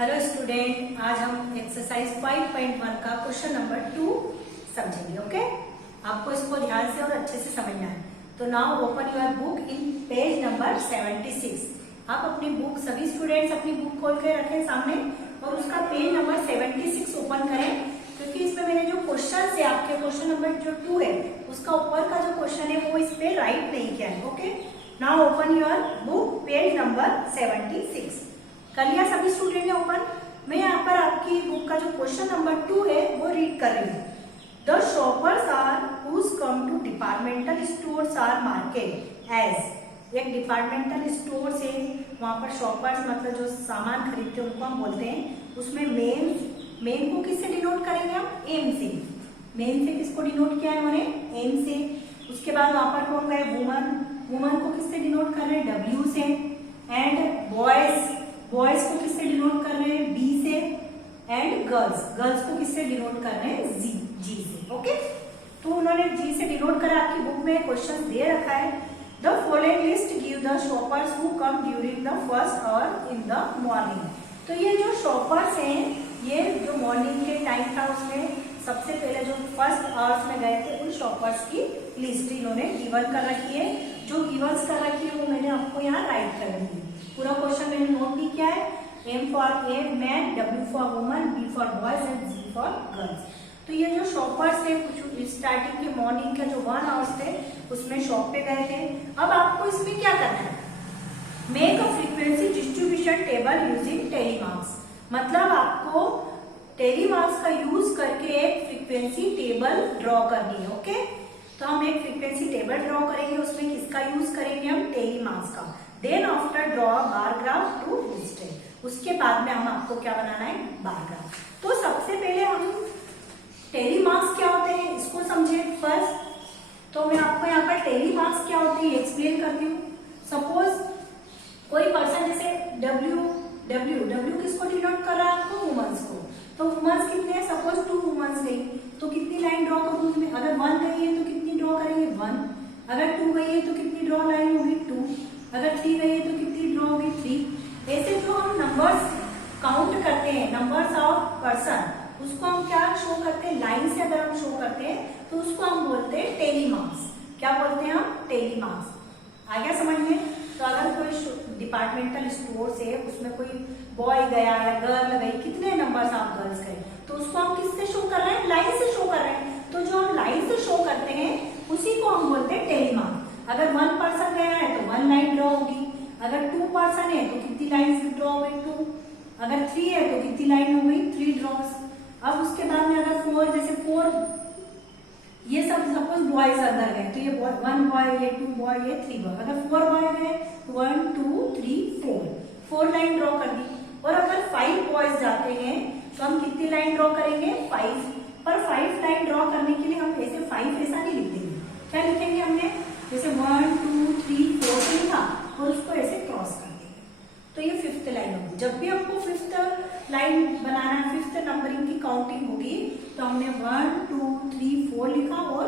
Hello student, आज हम exercise 5.1 का क्वेश्चन नंबर 2 समझेंगे। ओके, आपको इसको ध्यान से और अच्छे से समझना है। तो now open your book in page number 76। आप अपनी बुक, सभी स्टूडेंट्स अपनी बुक खोल के रखें सामने और उसका पेज नंबर 76 ओपन करें, क्योंकि इसमें मैंने जो क्वेश्चन है, आपके क्वेश्चन नंबर जो 2 है, उसका ऊपर का जो क्वेश्चन है वो इस पे राइट नहीं किया है। Okay, now open your book page number 76। कर लिया सभी स्टूडेंट ने ओपन? मैं यहाँ पर आपकी बुक का जो क्वेश्चन नंबर 2 है वो रीड कर रही हूँ। The shoppers are whose come to departmental stores are market age. एक डिपार्टमेंटल स्टोर से वहां पर शॉपर्स मतलब जो सामान खरीदते हैं उनको हम बोलते हैं। उसमें मेन को किससे डिनोट करेंगे हम? एम से। मेन से किसको डिनोट किया है उन्होंने? एम से। उसके बाद वहां पर कौन गए? वुमन को किससे डिनोट कर रहे हैं? डब्ल्यू से। एंड बॉयज को किससे डिनोट कर रहे हैं? बी से। एंड गर्ल्स को किससे डिनोट कर रहे हैं? जी से। ओके, तो उन्होंने जी से डिनोट करा। आपकी बुक में क्वेश्चन दे रखा है, the following list give the shoppers who come during the first hour in the morning. तो ये जो शॉपर्स हैं, ये जो मॉर्निंग के टाइम था उसमें सबसे पहले जो फर्स्ट आवर्स में गए थे उन शॉपर्स की लिस्ट इन्होंने गिवन कर रखी है। जो गिवन्स कर रखी है वो मैंने आपको यहाँ राइट कर रही है। पूरा क्वेश्चन मैंने नोट नहीं किया है। M for a man, W for woman, B for boys and G for girls. तो ये जो शॉपर्स थे, कुछ स्टार्टिंग के मॉर्निंग के जो 1 आवर्स थे उसमें शॉप पे गए थे। अब आपको इसमें क्या करना है? Make a frequency distribution table using telemarks. मतलब आपको टेलीमार्क्स का यूज करके एक फ्रीक्वेंसी टेबल ड्रॉ करनी है। ओके, तो हम एक फ्रीक्वेंसी टेबल ड्रॉ करेंगे। उसमें किसका यूज करेंगे हम? टेलीमार्क्स का। Then after draw bar graph to list. उसके बाद में हम आपको क्या बनाना है? Bar graph. तो सबसे पहले हम टेलीमार्क्स क्या होते हैं इसको समझे फर्स्ट। तो मैं आपको यहाँ पर टेलीमार्क्स क्या होते हैं एक्सप्लेन करती हूँ। सपोज कोई पर्सन, जैसे डब्ल्यू किसको डिनोट कर रहा है? आपको वुमेन्स को। तो वुमेन्स कितने हैं? सपोज 2 वुमेन्स गई, तो कितनी लाइन ड्रॉ करूँ उसमें? अगर 1 गई है तो कितनी ड्रॉ करेंगे? 1। अगर 2 गई है तो कितनी ड्रॉ लाइन होगी? 2। अगर 3 गई है तो कितनी ड्रॉ होगी? 3। ऐसे जो हम नंबर्स काउंट करते हैं, नंबर्स ऑफ पर्सन, उसको हम क्या शो करते हैं? लाइन से अगर हम शो करते हैं तो उसको हम बोलते हैं टेलीमार्क्स। क्या बोलते हैं हम? टेलीमार्क्स। आ गया समझ में? तो अगर कोई डिपार्टमेंटल स्टोर से उसमें कोई बॉय गया या गर्ल गई, कितने नंबर्स ऑफ गर्ल्स गए, तो उसको हम किससे शो कर रहे हैं? लाइन से शो कर रहे हैं। तो जो हम लाइन से शो करते हैं उसी को हम बोलते हैं टेलीमार्क। अगर 1 पर्सन गया है तो 1 लाइन ड्रॉ होगी। अगर 2 पर्सन है तो कितनी लाइन ड्रॉ हो गई? 2। अगर 3 है तो कितनी लाइन हो गई? 3 ड्रॉस। अब उसके बाद में अगर 4, जैसे 4, ये सब सपोज बॉयज अंदर गए, तो ये 1 बॉय, ये 2 बॉय, ये 3 बॉय। अगर 4 बॉय गए तो 1 2 3 4 लाइन ड्रॉ कर दी। और अगर 5 बॉयज जाते हैं तो हम कितनी लाइन ड्रॉ करेंगे? 5। पर 5 लाइन ड्रॉ करने के लिए हम ऐसे 5 ऐसा नहीं लिख देंगे। क्या लिखेंगे हमने? जैसे 1 2 3 4 से लिखा और उसको ऐसे क्रॉस कर देंगे, तो ये 5th लाइन होगी। जब भी हमको 5th लाइन बनाना है, 5th नंबरिंग की काउंटिंग होगी, तो हमने 1 2 3 4 लिखा और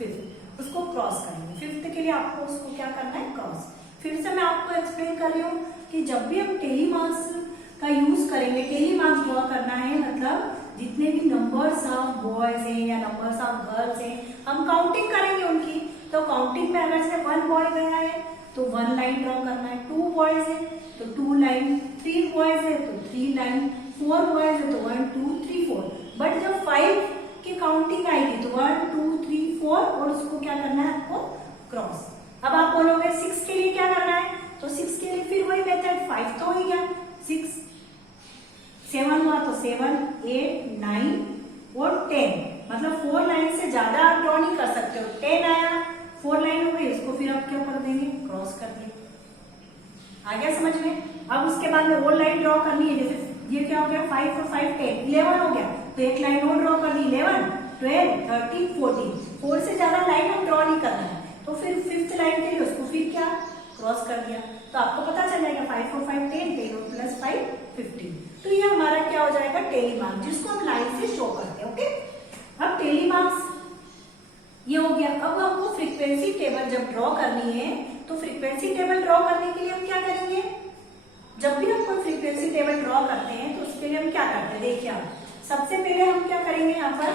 5th उसको क्रॉस करेंगे। 5th के लिए आपको उसको क्या करना है? क्रॉस। फिर से मैं आपको एक्सप्लेन कर रही हूँ कि जब भी हम टेलीमार्क्स का यूज करेंगे, टेलीमार्क्स ड्रॉ करना है, मतलब जितने भी नंबर्स ऑफ बॉयज हैं या नंबर्स ऑफ गर्ल्स हैं, हम काउंटिंग करेंगे उनकी। तो काउंटिंग में अगर से 1 बॉय गया है तो 1 लाइन ड्रॉ करना है। 2 बॉयज है तो 2 लाइन, 3 बॉयज है तो 3 लाइन, 4 बॉयज है तो 1 2 3 4। बट जब 5 की काउंटिंग आएगी तो 1 2 3 4 और उसको क्या करना है? आपको क्रॉस। अब आप बोलोगे 6 के लिए क्या करना है? तो 6 के लिए फिर वही मेथड। 5 तो हो गया, 6 7 हुआ तो 7 8 9 और 10। मतलब 4 लाइन से ज्यादा आप ड्रॉ नहीं कर सकते हो। 10 आया, 4 लाइन हो गई, उसको फिर आप क्या कर देंगे? क्रॉस कर दिया। आ गया समझ में? अब उसके बाद में और लाइन ड्रॉ करनी है। जैसे ये क्या हो गया? 5 और 5 10 11 हो गया, तो एक लाइन और ड्रॉ कर दी। 11 12 13 14। 4 से ज्यादा लाइन हम ड्रॉ नहीं करना है, तो फिर 5th लाइन के लिए उसको फिर क्या? क्रॉस कर दिया। तो आपको पता चल जाएगा 5 और 5 10, 10 और प्लस 5 15। तो ये हमारा क्या हो जाएगा? टेलीमार्क, जिसको हम लाइन से शो करते हैं। ओके, अब टेलीमार्क्स ये हो गया। अब हमको फ्रीक्वेंसी टेबल जब ड्रॉ करनी है, तो फ्रीक्वेंसी टेबल ड्रॉ करने के लिए हम क्या करेंगे? जब भी हम कोई फ्रीक्वेंसी टेबल ड्रॉ करते हैं तो उसके लिए हम क्या करते हैं, देखिए आप सबसे पहले हम क्या करेंगे, यहाँ पर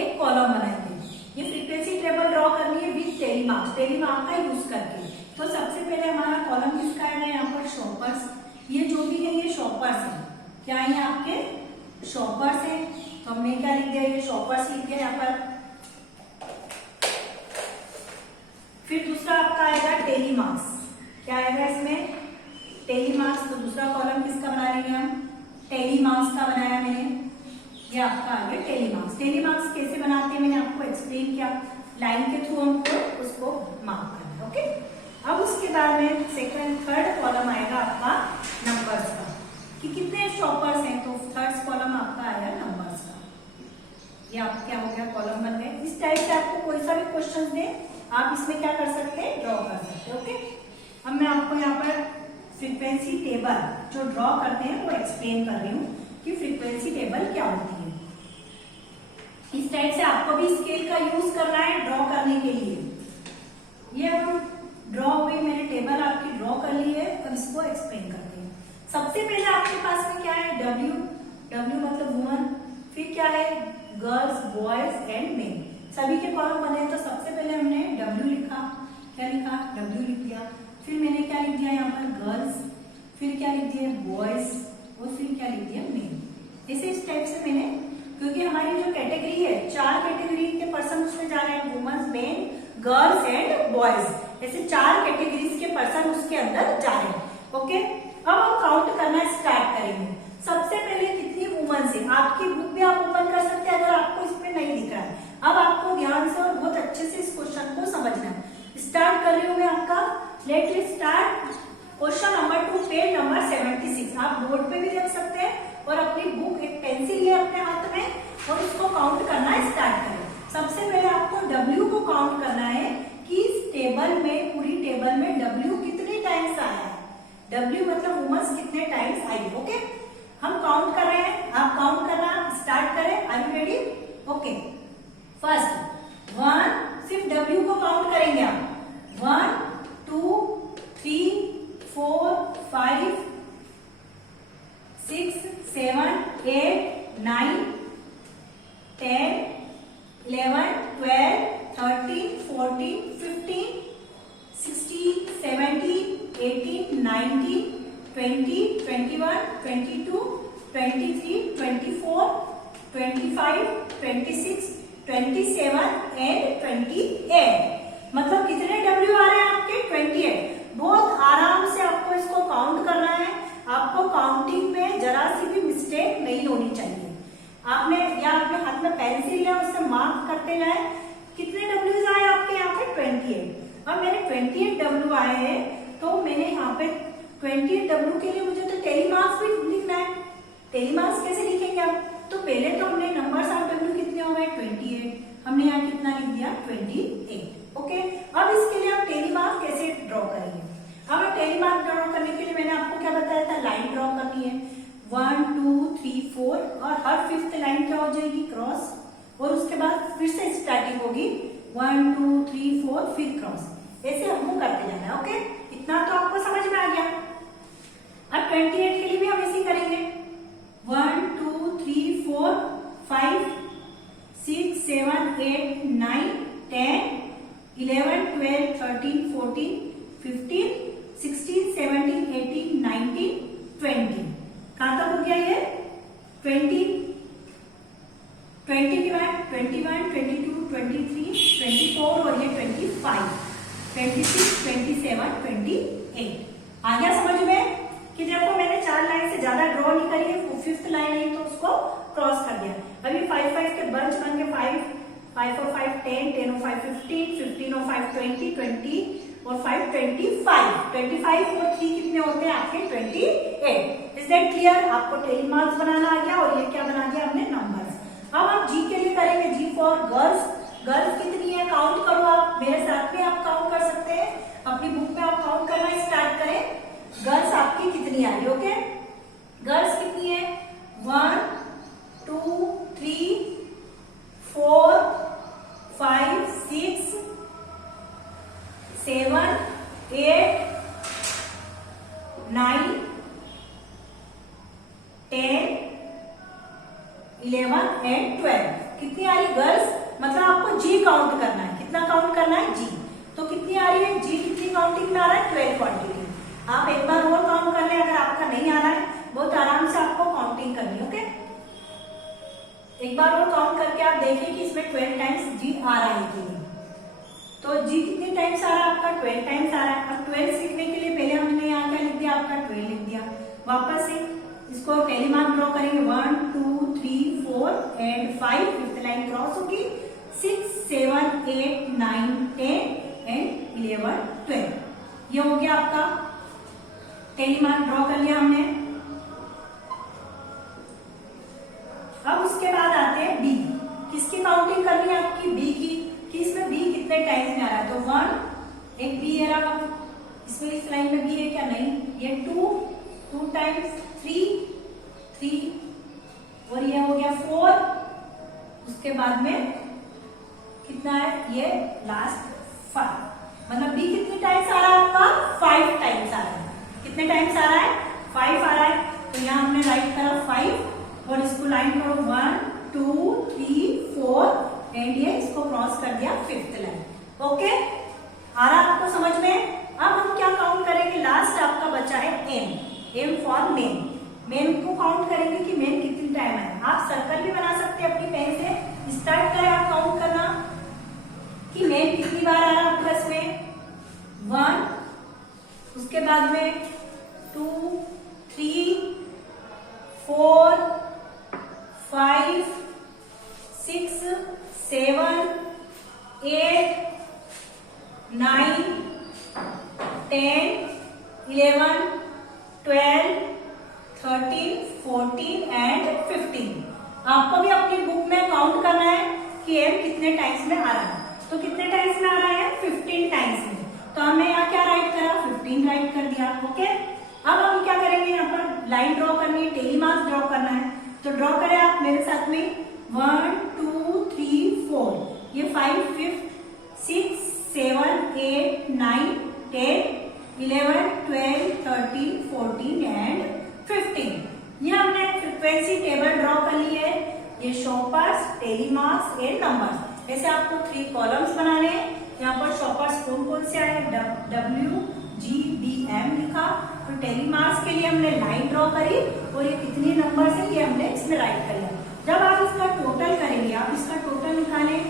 एक कॉलम बनाएंगे। ये फ्रीक्वेंसी टेबल ड्रॉ करनी है विद टेलीमार्क का यूज करके। तो सबसे पहले हमारा कॉलम किसका है, यहाँ पर शॉपर्स, ये जो भी है ये शॉपर्स है, क्या है आपके शॉपर्स है। तो हमने क्या लिख दिया, ये शॉपर्स लिख दिया यहाँ पर। फिर दूसरा आपका आएगा टेलीमार्क्स, क्या आएगा इसमें, टेलीमार्क्स। तो दूसरा कॉलम किसका बना लेंगे हम, टेलीमार्क्स का बनाया मैंने, ये आपका आ गया टेलीमार्क्स। टेलीमार्क्स कैसे बनाते हैं मैंने आपको एक्सप्लेन किया, लाइन के थ्रू हमको उसको मार्क करना है। ओके, अब उसके बाद में थर्ड कॉलम आएगा आपका नंबर्स का, कि कितने शॉपर्स हैं। तो थर्ड कॉलम आपका आया नंबर्स का। ये आप क्या हो गया, कॉलम बन गए। इस टाइप से आपको कोई सा भी क्वेश्चन दे आप इसमें क्या कर सकते हैं, ड्रॉ कर सकते हैं। ओके, अब मैं आपको यहाँ पर फ्रीक्वेंसी टेबल जो ड्रॉ करते हैं वो एक्सप्लेन कर रही हूँ कि फ्रीक्वेंसी टेबल क्या होती है। इस टाइप से आपको भी स्केल का यूज करना है ड्रॉ करने के लिए। ये हम ड्रॉ हुई, मैंने टेबल आपकी ड्रॉ कर ली है, अब इसको एक्सप्लेन करते हैं। सबसे पहले आपके पास में क्या है, डब्ल्यू मतलब वुमन, फिर क्या है गर्ल्स, बॉयज एंड मेन, सभी के कॉलम बने। तो सबसे पहले हमने डब्ल्यू लिखा, क्या लिखा, डब्ल्यू लिख दिया। फिर मैंने क्या लिख दिया यहाँ पर गर्ल्स, फिर क्या लिख दिया बॉयज, और फिर क्या लिख दिया मेन। ऐसे इस टाइप से मैंने, क्योंकि हमारी जो कैटेगरी है 4 कैटेगरी के पर्सन उसमें जा रहे हैं, women's, men, girls and boys, ऐसे 4 कैटेगरीज के पर्सन उसके अंदर जा रहे हैं। ओके, अब हम काउंट करना स्टार्ट करेंगे। सबसे पहले कितनी वुमेन्स है, आपकी बुक भी आप ओपन कर सकते हैं अगर आपको इसमें नहीं दिख रहा है। अब आपको ध्यान से और बहुत अच्छे से इस क्वेश्चन को समझना है। स्टार्ट कर रही हूँ मैं आपका, let start question number 2, page number 76। आप बोर्ड पे भी देख सकते हैं और अपनी बुक, एक पेंसिल ले अपने हाथ में और इसको काउंट करना स्टार्ट करें। सबसे पहले आपको W को काउंट करना है कि इस टेबल में, पूरी टेबल में W कितने टाइम्स आया है। W मतलब वुमेन्स कितने टाइम्स आई। ओके, हम काउंट कर रहे हैं, आप काउंट करना स्टार्ट करें। Are you ready? Okay, first 1, सिर्फ W को काउंट करेंगे आप। 1 2 3 4 5 6 7 8 9 10 11 12 13 14 15 16 17 18 19 20 21 22 23 24 25 26 27 एंड 28। मतलब कितने W आ रहे हैं आपके, 28। बहुत आराम से आपको इसको काउंट करना है। आपको काउंटिंग में जरा सी भी मिस्टेक नहीं होनी चाहिए। आपने या अपने हाथ में पेंसिल है उससे मार्क करते जाए। कितने W आए आपके यहाँ पे, 28। अब मैंने 28 W आए हैं, तो मैंने यहाँ पे 28 W के लिए मुझे तो टेलीमार्क्स भी लिखना है। टेलीमार्क्स कैसे लिखेंगे आप, तो पहले तो हमने नंबर्स ऑफ W कितने हो गए, 28। हमने यहाँ कितना लिख दिया, 28। ओके, अब इसके लिए आप टेलीमार्क कैसे ड्रॉ करेंगे। अब टेलीमार्क ड्रॉ करने के लिए मैंने आपको क्या बताया था, लाइन ड्रॉ करनी है 1 2 3 4 और हर 5th लाइन क्या हो जाएगी, क्रॉस, और उसके बाद फिर से स्टार्टिंग होगी 1 2 3 4 फिर क्रॉस। ऐसे हमको करते जाना है। ओके, इतना तो आपको समझ में आ गया। अब 28 के लिए भी हम ऐसे करेंगे 1 2 3 4 5 6 7 8 9 10 11 12 13 14 15 16 17 18 19 20। कहां तक हो गया ये, 20 के बाद 21 22 23 24 और ये 25 26 27 28। आ गया समझ में कि देखो मैंने 4 लाइन से ज्यादा ड्रॉ नहीं करी है, 5th लाइन है तो उसको क्रॉस कर दिया। अभी 5 5 के बंच बन के 5 और 5 10 10 और 5 15 15 और 5 20 20 और 5 25 और 3 कितने होते हैं आपके, 28। Is that clear? आपको टेलीमार्क्स बनाना आ गया और ये क्या बना दिया हमने, नंबर्स। अब हम जी के लिए करेंगे, जी फॉर गर्ल्स। गर्ल्स कितनी है, काउंट करो आप, मेरे साथ में आप काउंट कर सकते हैं। अपनी बुक में आप काउंट करना स्टार्ट करें, गर्ल्स आपकी कितनी आ रही। ओके, गर्ल्स कितनी है, 1 2 3 4 5 6 7 8 9, 10, 11 एंड 12। कितनी आ रही गर्ल्स? मतलब आपको जी काउंट करना है। कितना काउंट करना है? जी। तो कितनी आ रही है जी? कितनी काउंटिंग में आ रहा है? 12 क्वांटिटी। आप एक बार और काउंट कर ले, अगर आपका नहीं आ रहा है बहुत आराम से आपको काउंटिंग करनी है। ओके, एक बार और काउंट करके आप देखिए कि इसमें 12 टाइम्स जी आ रहा है कि नहीं। तो जी कितने टाइम्स आ रहा है आपका? 12 टाइम्स आ रहा है। अब 12 सीखने के लिए पहले हमने यहाँ क्या लिख दिया? आपका 12 लिख दिया। वापस से इसको टेली मार्क ड्रॉ करेंगे। 1 2 3 4 एंड 5, फिफ्थ लाइन क्रॉस होगी। 6 7 8 9 10 एंड 11 12। ये हो गया आपका टेली मार्क ड्रॉ कर लिया हमने। अब उसके बाद आते हैं बी। किसकी काउंटिंग करनी है आपकी? बी की, कि इसमें बी कितने टाइम्स में आ रहा है। तो 1, एक बी है रहा, इसमें इस लाइन में बी है क्या? नहीं। ये 2 टाइम्स, 3 और ये हो गया 4। उसके बाद में कितना है? ये लास्ट 5। मतलब बी कितनी टाइम्स आ रहा है आपका? 5 टाइम्स आ रहा है। कितने टाइम्स आ रहा है? 5 आ रहा है। तो यहाँ हमने राइट करा 5 और इसको लाइन करो 1 2 3 4 एंड ये इसको क्रॉस कर दिया फिफ्थ लाइन। ओके, आ रहा आपको समझ में? अब हम क्या काउंट करेंगे? लास्ट आपका बचा है एम फॉर मेन। मेन को काउंट करेंगे कि मेन कितनी टाइम है। आप सर्कल भी बना सकते हैं अपनी पेन से। स्टार्ट करें आप काउंट करना कि मेन कितनी बार आ रहा है आपका इसमें। 1, उसके बाद में 2 3 4 5 6 7 8 9 10 11 12 13 14 एंड 15। आपको भी अपनी बुक में काउंट करना है कि एम कितने टाइम्स में आ रहा है। तो कितने टाइम्स में आ रहा है? 15 टाइम्स में। तो हमने यहाँ क्या राइट करा? 15 राइट कर दिया। ओके, अब हम क्या करेंगे? यहाँ पर लाइन ड्रॉ करनी है, टेली मार्क्स ड्रॉ करना है। तो ड्रॉ करें आप मेरे साथ में। 1 2 3 4, ये 5 5 6 7 8 9 10 11 12 13 14 एंड 15। ये हमने फ्रीक्वेंसी टेबल ड्रॉ कर ली है। ये shoppers, tally marks and numbers. ऐसे आपको 3 कॉलम्स बनाने हैं। यहाँ पर शॉपर्स कौन कौन से आए? WGBM लिखा। तो टेली मार्क्स के लिए हमने लाइन ड्रॉ करी और ये कितने नंबर है ये हमने इसमें राइट कर लिया। जब आप इसका टोटल करेंगे, आप इसका टोटल निकालें।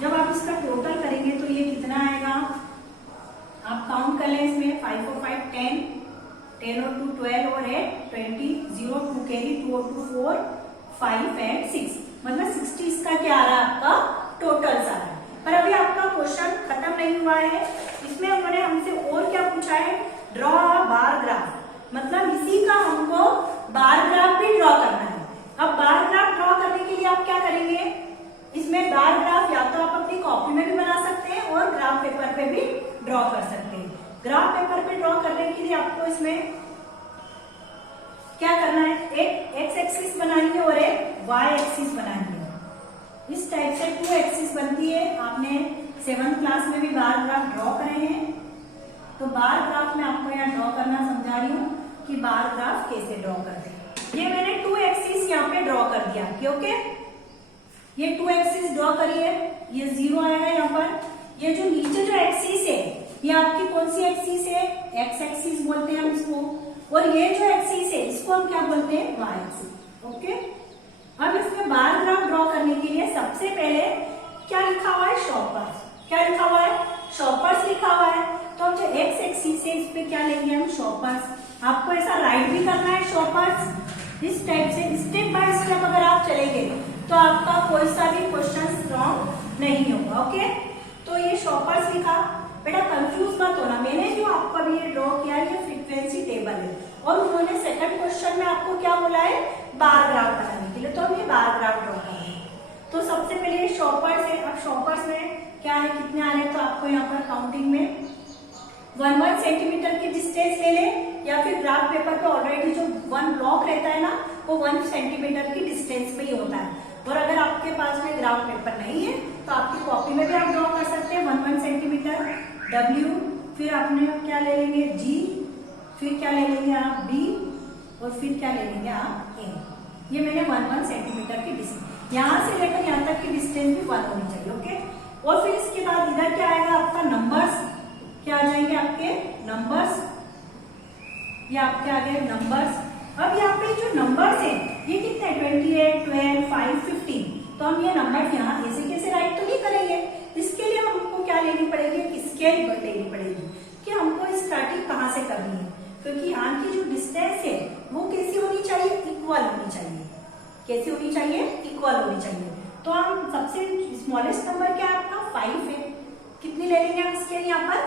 जब आप इसका टोटल करेंगे तो ये कितना आएगा? आप काउंट कर लें इसमें। 5 और 5 10, 10 और 2 12 और 8 20, 0 2 कैरी, 2 और 2 4 5 एंड 6। मतलब 60 इसका क्या आ रहा है? आपका टोटल आ रहा है। पर अभी आपका क्वेश्चन खत्म नहीं हुआ है। इसमें उन्होंने हमसे और क्या पूछा है? Draw a bar graph. मतलब इसी का हमको बार ग्राफ भी ड्रॉ करना है। अब बार ग्राफ ड्रॉ करने के लिए आप क्या करेंगे? इसमें बार ग्राफ या तो आप अपनी कॉपी में भी बना सकते हैं और ग्राफ पेपर पे भी ड्रॉ कर सकते हैं। ग्राफ पेपर पे ड्रॉ करने के लिए आपको इसमें क्या करना है? एक एक्स एक्सिस बनानी है और एक वाई एक्सिस बनानी है। इस टाइप से 2 एक्सिस बनती है। आपने 7th क्लास में भी बार ग्राफ ड्रॉ करे हैं। तो बार ग्राफ में आपको यहाँ ड्रॉ करना समझा रही हूँ कि बार ग्राफ कैसे ड्रॉ करते हैं। ये मैंने 2 एक्सिस यहाँ पे ड्रॉ कर दिया। ओके, ये 2 एक्सिस ड्रॉ करी है। ये 0 आएगा यहाँ पर। ये जो नीचे जो एक्सिस है ये आपकी कौन सी एक्सिस है? एक्स एक्सिस बोलते हैं हम इसको। और ये जो एक्सिस है इसको हम क्या बोलते हैं? Y axis. ओके, अब इसमें बार ग्राफ ड्रॉ करने के लिए सबसे पहले क्या लिखा हुआ है? शॉपर्स। क्या लिखा हुआ है? शॉपर्स लिखा हुआ है। तो अब जो एक्स एक्सिस है इस पे क्या लेंगे हम? शॉपर्स। आपको ऐसा राइट भी करना है शॉपर्स। इस टाइप से स्टेप बाय स्टेप अगर आप चलेंगे तो आपका कोई सा भी क्वेश्चन रॉन्ग नहीं होगा। ओके, तो ये शॉपर्स लिखा। बेटा कंफ्यूज मत होना, मैंने जो आपको अभी ये ड्रॉ किया है ये फ्रीक्वेंसी टेबल है और उन्होंने सेकंड क्वेश्चन में आपको क्या बोला है? बार ग्राफ बनाने के लिए। तो हम ये बार ग्राफ ड्रॉ करेंगे। तो सबसे पहले शॉपर्स है। अब शॉपर्स में क्या है? कितने आ रहे हैं? तो आपको यहाँ पर काउंटिंग में 1 सेंटीमीटर की डिस्टेंस ले ले या फिर ग्राफ पेपर पे ऑलरेडी जो 1 ब्लॉक रहता है ना वो 1 सेंटीमीटर की डिस्टेंस में ही होता है। और अगर आपके पास में ग्राफ पेपर नहीं है तो आपकी कॉपी में भी आप ड्रॉ कर सकते हैं 1 सेंटीमीटर। W, फिर आपने क्या ले लेंगे? G, फिर क्या ले लेंगे आप B, और फिर क्या ले लेंगे आप A। ये मैंने 1 सेंटीमीटर की डिस्टेंस, यहाँ से लेकर यहाँ तक की डिस्टेंस भी 1 होनी चाहिए, ओके। और फिर इसके बाद इधर क्या आएगा आपका नंबर्स, क्या आ जाएंगे आपके नंबर्स, ये आपके आ गए नंबर्स। अब यहाँ पे जो नंबर्स है ये कितने, 28, 12, 5, 15, तो हम ये नंबर यहाँ ऐसे कैसे राइट तो नहीं करेंगे, इसके लिए हमको क्या लेनी पड़ेगी, स्केल लेनी पड़ेगी कि हमको स्टार्टिंग कहाँ से करनी है, क्योंकि यहाँ की जो डिस्टेंस है वो कैसी होनी चाहिए, इक्वल होनी चाहिए। कैसी होनी चाहिए, इक्वल होनी चाहिए। तो हम सबसे स्मॉलेस्ट नंबर क्या है आपका 5 है, कितनी ले लेंगे हम स्केल, यहाँ पर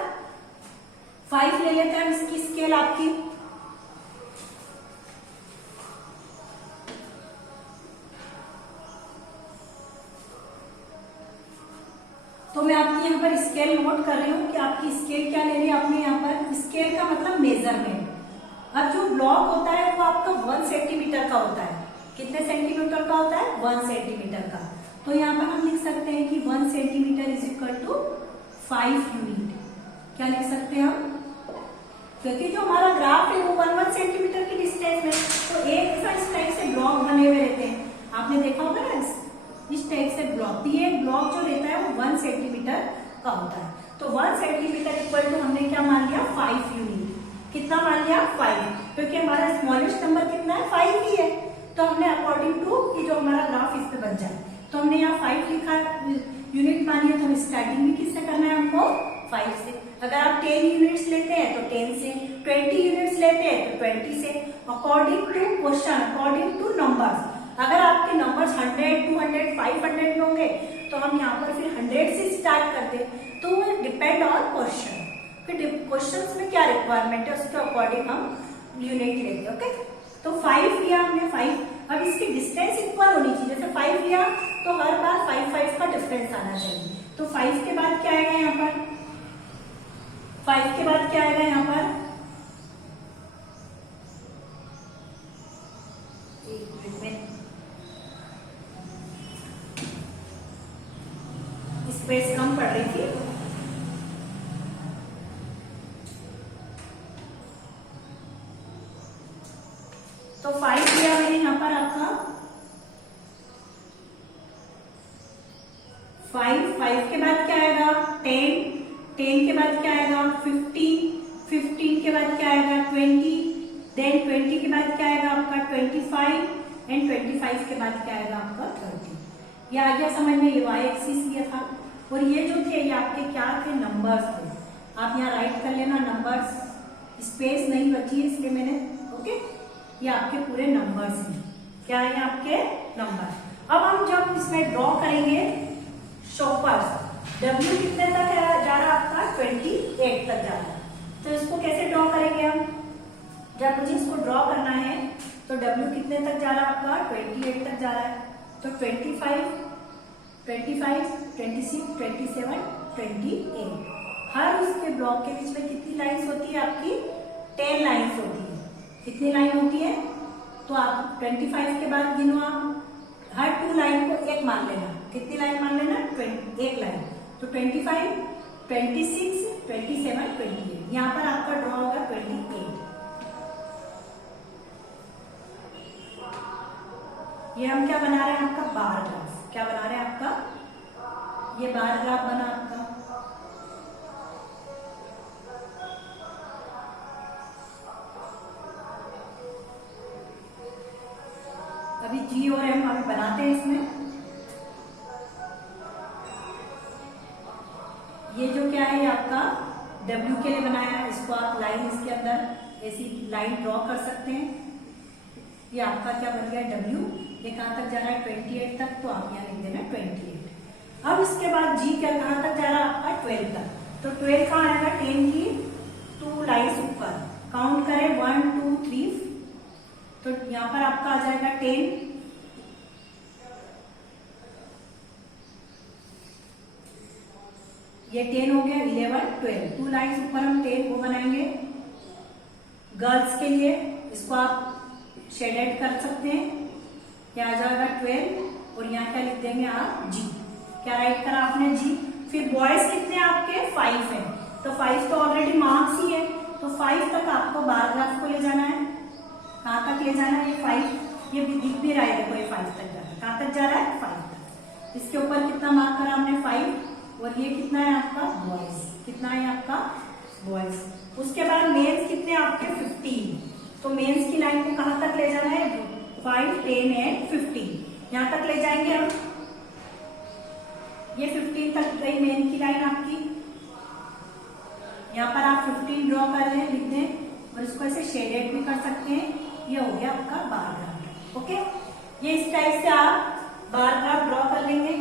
5 ले लेते हैं हम इसकी स्केल आपकी। तो मैं आपकी यहाँ पर स्केल नोट कर रही हूँ कि आपकी स्केल क्या ले रही है आपने, यहाँ पर स्केल का मतलब मेजरमेंट। अब जो ब्लॉक होता है वो आपका 1 सेंटीमीटर का होता है, कितने सेंटीमीटर का होता है, 1 सेंटीमीटर का। तो यहाँ पर हम लिख सकते हैं कि 1 centimetre is equal to 5 unit. क्या लिख सकते हैं हम, क्योंकि जो हमारा ग्राफ है वो 1 सेंटीमीटर की डिस्टेंस में, तो एक ऐसा इस टाइप से ब्लॉक बने हुए रहते हैं, आपने देखा होगा ना इस टाइप से ब्लॉक। तो ये ब्लॉक जो रहता है वो 1 सेंटीमीटर का होता है। तो 1 सेंटीमीटर इक्वल टू हमने क्या मान लिया, 5 यूनिट। कितना मान लिया, 5, क्योंकि हमारा स्मॉलेस्ट नंबर कितना है, 5 ही है। तो हमने अकॉर्डिंग टू कि जो हमारा ग्राफ इस पे बन जाए, तो हमने यहाँ 5 लिखा यूनिट मान लिया। तो हम स्टार्टिंग भी किससे करना है हमको, 5 से। अगर आप 10 यूनिट्स लेते हैं तो 10 से, 20 यूनिट्स लेते हैं तो 20 से, according to question, according to numbers. अगर आपके नंबर्स 100, 200, 500 होंगे तो हम यहाँ पर फिर 100 से स्टार्ट करते हैं। तो वो डिपेंड ऑन क्वेश्चन, फिर क्वेश्चंस में क्या रिक्वायरमेंट है उसके अकॉर्डिंग हम यूनिट लेंगे, ओके। तो 5 लिया हमने, 5। अब इसकी डिस्टेंस इक्वल होनी चाहिए, जैसे 5 लिया तो हर बार 5 का डिफरेंस आना चाहिए। तो 5 के बाद क्या आएगा यहाँ पर, 5 के बाद क्या आएगा यहाँ पर, स्पेस कम पड़ रही थी। तो 5 लिया मैंने यहाँ पर आपका 5 के बाद क्या आएगा 10 के बाद क्या आएगा 15 के बाद क्या आएगा 20, देन 20 के बाद क्या आएगा आपका 25, एंड 25 के बाद क्या आएगा आपका 30। ये आ गया समझ में, ये वाई एक्सिस दिया था, और ये जो थे ये आपके क्या थे, नंबर्स थे। आप यहाँ राइट कर लेना नंबर्स, स्पेस नहीं बची है इसलिए मैंने, ओके। ये आपके पूरे नंबर्स हैं, क्या है आपके नंबर। अब हम जब इसमें ड्रॉ करेंगे शॉपर्स, W कितने तक जा रहा है आपका 28 तक जा रहा है। तो इसको कैसे ड्रॉ करेंगे हम, जब मुझे इसको ड्रॉ करना है तो W कितने तक जा रहा है आपका 28 तक जा रहा है। तो 25, 26, 27, 28, हर उसके ब्लॉक के बीच में कितनी लाइंस होती है आपकी, 10 लाइंस होती है। कितनी लाइन होती है, तो आप 25 के बाद गिनो, आप हर 2 लाइन को 1 मान लेना। कितनी लाइन मान लेना, 1 लाइन। तो 25, 26, 27, 28, यहाँ पर आपका ड्रॉ होगा 28। ये हम क्या बना रहे हैं आपका बार ग्राफ, क्या बना रहे हैं आपका, ये बार ग्राफ बना आपका। अभी G और M हम बनाते हैं इसमें। ये जो क्या है ये आपका W के लिए बनाया है, इसको आप लाइन इसके अंदर ऐसी लाइन ड्रॉ कर सकते हैं। ये आपका क्या बन गया W, ये कहाँ तक जा रहा है 28 तक, तो आप यहाँ लिख देना 28। अब इसके बाद G क्या कहाँ तक जा रहा है आपका 12 तक। तो 12 कहाँ आएगा, 10 की 2 लाइन्स ऊपर, काउंट करें 1 2 3, तो यहाँ पर आपका आ जाएगा 10, ये 10 हो गया, 11, 12, 2 लाइन्स ऊपर हम 10 वो बनाएंगे। गर्ल्स के लिए इसको आप शेडेड कर सकते हैं, क्या आ जाएगा 12, और यहाँ क्या लिख देंगे आप G, क्या राइट करा आपने G। फिर बॉयज कितने आपके 5 हैं, तो 5 तो ऑलरेडी मार्क्स ही है, तो 5 तक आपको बार ग्राफ को ले जाना है। कहाँ तक ले जाना है? 5, ये दिख भी रहा है, देखो ये 5 तक जा रहा है। कहाँ तक जा रहा है? 5 तक। इसके ऊपर कितना मार्क करा हमने? 5। और ये कितना है आपका? बॉयज। कितना है आपका? बॉयज। उसके बाद मेंस कितने आपके? 15। तो मेंस की लाइन को कहाँ तक ले जाना है? 5, 10 एंड 15 यहाँ तक ले जाएंगे हम। ये 15 तक गई मेन की लाइन आपकी। यहाँ पर आप 15 ड्रॉ कर लें, लिख दें, और इसको ऐसे शेडेड भी कर सकते हैं। ये हो गया आपका बार ग्राफ। ओके, ये इस टाइप से आप बार ग्राफ ड्रॉ कर लेंगे।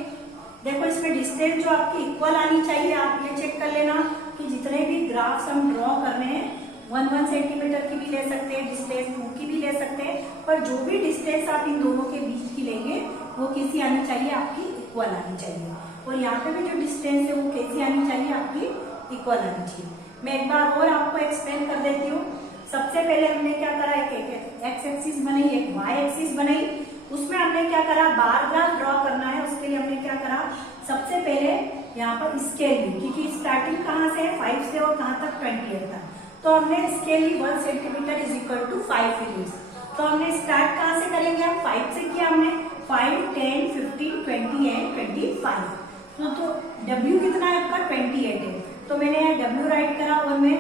देखो इसमें डिस्टेंस जो आपकी इक्वल आनी चाहिए, आप ये चेक कर लेना कि जितने भी ग्राफ्स हम ड्रॉ कर रहे हैं 1 सेंटीमीटर की भी ले सकते हैं डिस्टेंस, 2 की भी ले सकते हैं, पर जो भी डिस्टेंस आप इन दोनों के बीच की लेंगे वो कैसी आनी चाहिए? आपकी इक्वल आनी चाहिए। और यहाँ पे भी जो डिस्टेंस है वो कैसी आनी चाहिए? आपकी इक्वल आनी चाहिए। मैं एक बार और आपको एक्सप्लेन कर देती हूँ। सबसे पहले हमने क्या करा? एक एक्स एक्सिस बनाई, एक वाई एक्सिस बनाई। उसमें हमने क्या करा? बार ग्राफ ड्रॉ करना है, उसके लिए हमने क्या करा? सबसे पहले यहाँ पर स्केल ली, क्योंकि स्टार्टिंग कहाँ से है? 5 से, और कहाँ तक? 28 तक। तो हमने स्केल ली 1 centimetre is equal to 5 units. तो हमने स्टार्ट कहाँ से करेंगे? हम 5 से किया हमने। 5, 10, 15, 20 एंड 25। तो W कितना है आपका? 28 है। तो मैंने W राइट करा, और मैं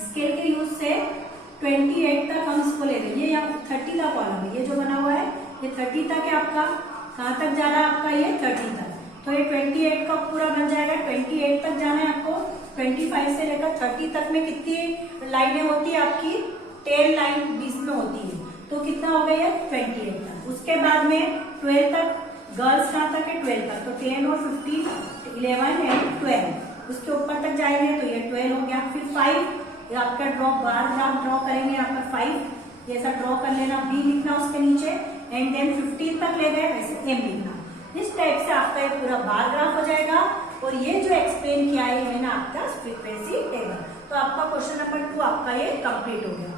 स्केल के यूज से 28 तक हम इसको ले लेंगे। यहाँ 30 का कॉलम है, ये जो बना हुआ है ये 30 तक है आपका। कहाँ तक जा रहा है आपका? ये 30 तक। तो ये 28 का पूरा बन जाएगा। 28 तक जाना है आपको। 25 से लेकर 30 तक में कितनी लाइनें होती है आपकी? 10 लाइन बीच में होती है। तो कितना हो गया? 28 तक। उसके बाद में 12 तक, गर्ल्स कहाँ तक है? 12 तक। तो 10 और 15, 11 एंड 12। उसके ऊपर तक जाएंगे तो ये 12 हो गया। फिर 5 आपका ड्रॉ, बार ग्राफ ड्रॉ करेंगे यहाँ पर 5 ऐसा ड्रॉ कर लेना, बी लिखना उसके नीचे, एंड देन 15 तक ले गए, ऐसे एम लिखना। इस टाइप से आपका ये पूरा बार ग्राफ हो जाएगा। और ये जो एक्सप्लेन किया है मैंने आपका फ्रीक्वेंसी टेबल। तो आपका क्वेश्चन नंबर 2 आपका ये कंप्लीट हो गया।